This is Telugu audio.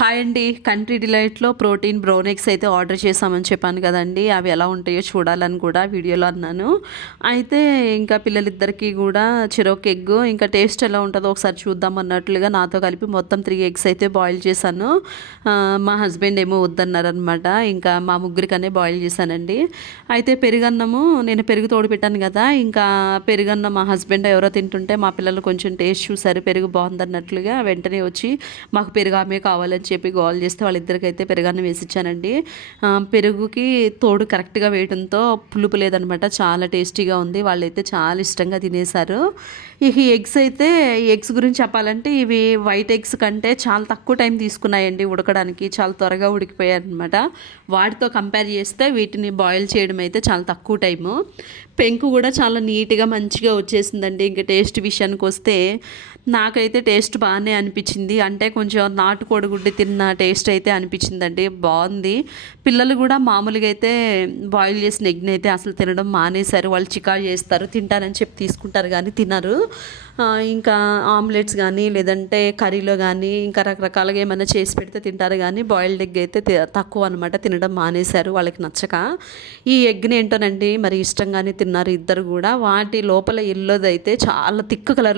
హాయ్ అండి. కంట్రీ డిలైట్‌లో ప్రోటీన్ బ్రౌన్ ఎగ్స్ అయితే ఆర్డర్ చేశామని చెప్పాను కదండీ! అవి ఎలా ఉంటాయో చూడాలని కూడా వీడియోలో అన్నాను. అయితే ఇంకా పిల్లలిద్దరికీ గూడా చెరొక ఎగ్గు ఇంకా టేస్ట్ ఎలా ఉంటదో ఒకసారి చూద్దాం అన్నట్లుగా నాతో కలిపి మొత్తం 3 ఎగ్స్ అయితే బాయిల్ చేశాను. మా హస్బెండ్ ఏమో వద్దన్నారనమాట. ఇంకా మా ముగ్గురికనే బాయిల్ చేశానండి. అయితే పెరుగన్నము నేను పెరుగు తోడు పెట్టాను కదా! ఇంకా పెరుగన్నం మా హస్బెండ్ ఎవరో తింటుంటే మా పిల్లలు కొంచెం టేస్ట్ చూసారు. పెరుగు బావుందన్నట్లుగా వెంటనే వచ్చి మాకు పెరుగామే కావాలని చెప్పి గోల చేస్తే వాళ్ళిద్దరికైతే పెరుగన్నం వేసిచ్చానండి. పెరుగుకి తోడు కరెక్ట్‌గా వేయడంతో పులుపు లేదనమాట. చాలా టేస్టీగా ఉంది. వాళ్ళైతే చాలా ఇష్టంగా తినేశారు. ఇక ఈ ఎగ్స్ అయితే ఈ ఎగ్స్ గురించి చెప్పాలంటే ఇవి వైట్ ఎగ్స్ కంటే చాలా తక్కువ టైం తీసుకున్నాయండి ఉడకడానికి. చాలా త్వరగా ఉడికిపోయాయన్నమాట. వాటితో కంపేర్ చేస్తే వీటిని బాయిల్ చేయడం అయితే చాలా తక్కువ టైము. పెంకు కూడా చాలా నీట్‌గా మంచిగా వచ్చేసిందండి. ఇంక టేస్ట్ విషయానికొస్తే నాకైతే టేస్ట్ బానే అనిపించింది. అంటే కొంచెం నాటుకోడి గుడ్డు తిన్న టేస్ట్ అయితే అనిపించిందండి. బావుంది. పిల్లలు కూడా మామూలుగా అయితే బాయిల్ చేసిన ఎగ్‌ని అయితే అసలు తినడం మానేశారు. వాళ్ళు చికాకు చేస్తారు. తింటానని చెప్పి తీసుకుంటారు గానీ తినరు. ఇంకా ఆమ్లెట్స్ గానీ, లేదంటే కర్రీలో గానీ, ఇంకా రకరకాలుగా ఏమన్నా చేసి పెడితే తింటారు గానీ, బాయిల్డ్ ఎగ్ అయితే తక్కువ అనమాట. తినడం మానేశారు వాళ్ళకి నచ్చక. ఈ ఎగ్‌ని ఏంటోనండి మరి ఇష్టంగానే తిన్నారు ఇద్దరు గూడా. వాటి లోపల యెల్లోదైతే చాలా థిక్ కలర్‌లో